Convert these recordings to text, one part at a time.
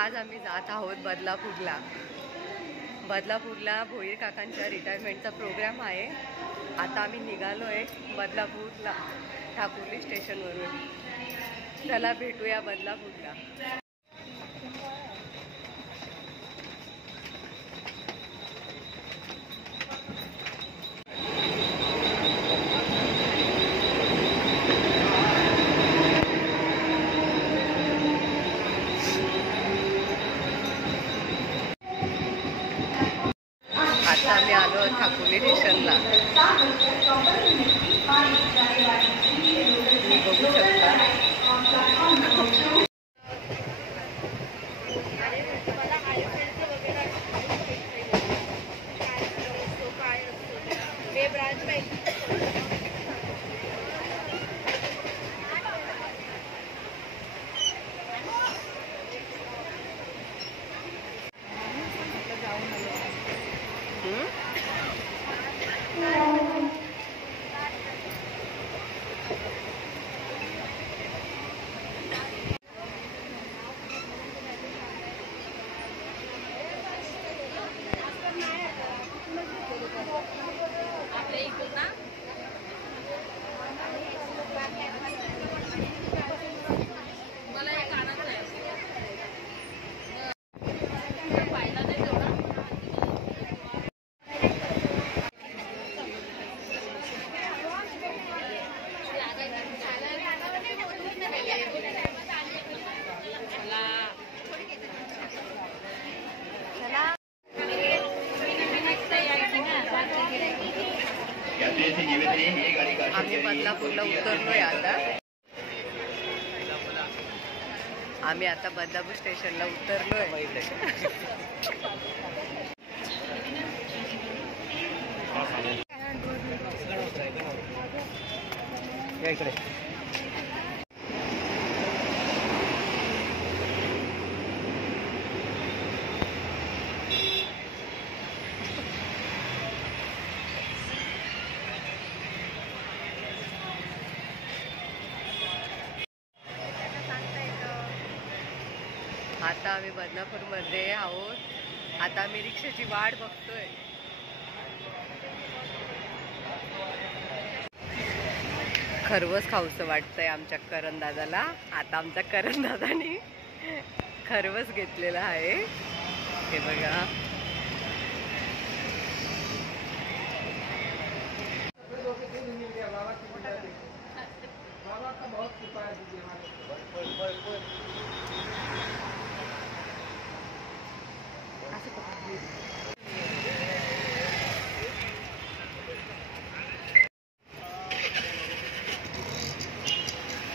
आज आम्ही जात आहोत बदलापूरला. बदलापूरला भोईर काकांच्या रिटायरमेंटचा प्रोग्राम आहे. आता आम्ही निघालो आहे बदलापूरला ठाकुर्ली स्टेशनवरून. चला भेटूया बदलापूरला. आता आम्ही आलो ठाकुर्ली स्टेशनला. तुम्ही बघू शकता. आम्ही बदलापूरला उतरलोय आता. आम्ही आता बदलापूर स्टेशनला उतरलोय. आता आम्ही बदलापूरमध्ये आहोत. आता आम्ही रिक्षाची वाट बघतोय. खरवस खाऊचं वाटतंय आमच्या करण दादाला. आता आमच्या करण दादानी खरवस घेतलेला आहे. हे बघा.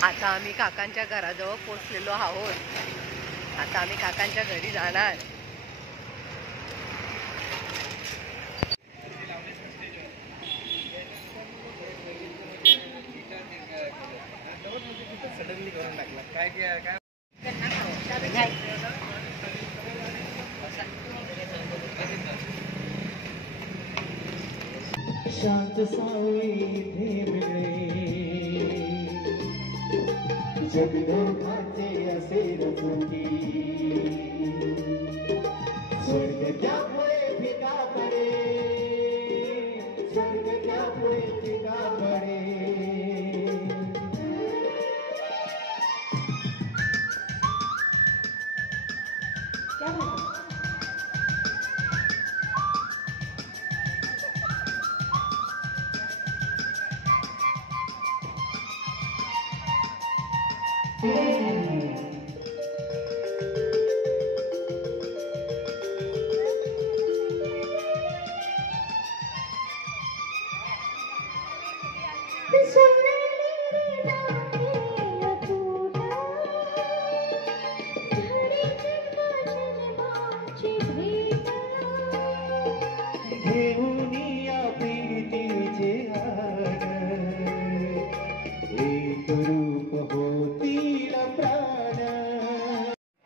आता आम्ही काकांच्या घराजवळ पोहोचलेलो आहोत. आता आम्ही काकांच्या घरी जाणार. शांत सावळी जगदोखाचे असे रचती स्वर्ग त्यामुळे फिका पडे स्वर्ग त्यामुळे फिका पडे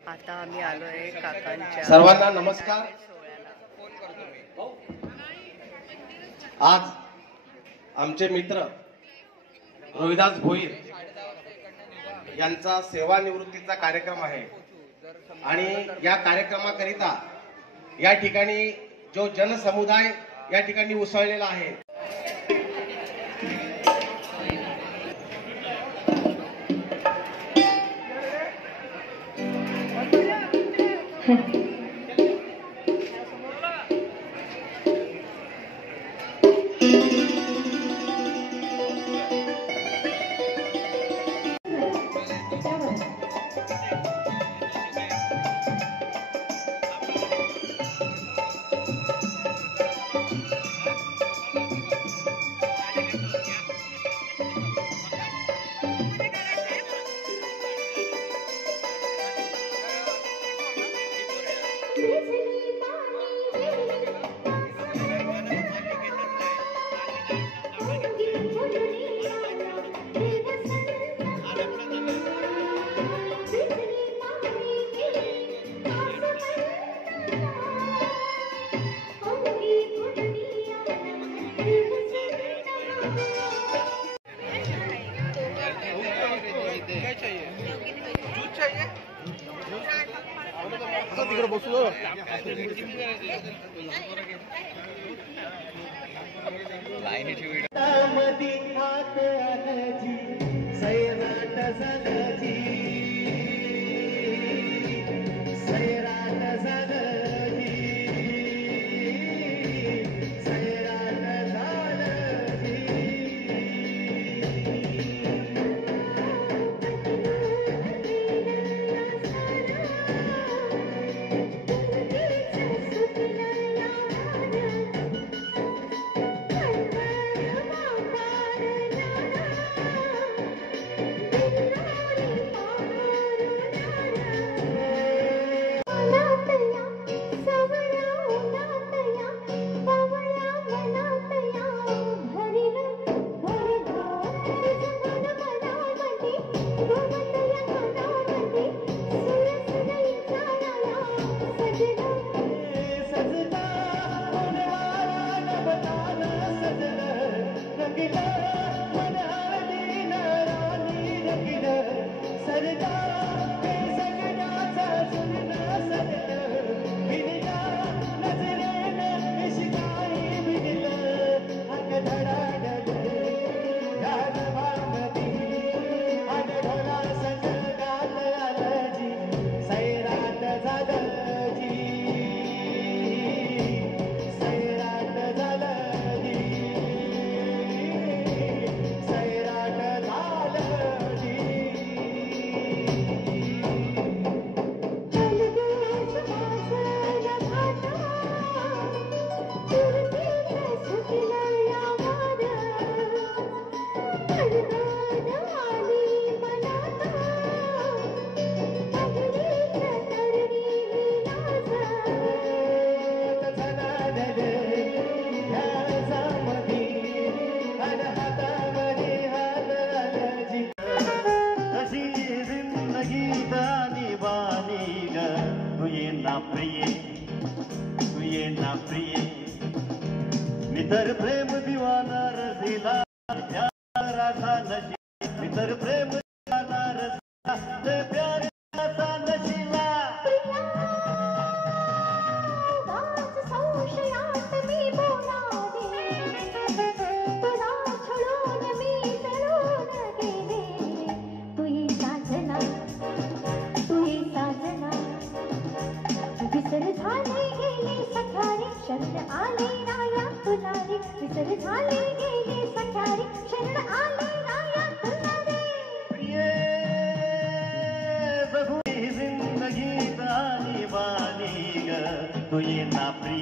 आता आम्ही आलोय काकांच्या. सर्वांना नमस्कार. आज आमचे मित्र रोहिदास भोईर यांचा सेवानिवृत्तीचा कार्यक्रम आहे. आणि या कार्यक्रमाकरिता या ठिकाणी जो जनसमुदाय या ठिकाणी उसळलेला आहे. मधी हात आलजी सैराट झालजी सैराट झालजी सैराट झालजी मित्र प्रेम दीवाना रसीला राधा नशी मित्र प्रेम दीवाना रसीला ते प्यार राधा नशीला वाच संशयात मी बोलावे तुला छळून मी जळून गेले तुही साजना विसर झाले गेले सखारे शरण आले राया तुला रे विसर झाले गेले सखारे शरण आले राया तुला रे ये जिंदगी तानी बानी ग तू ये ना प्रिय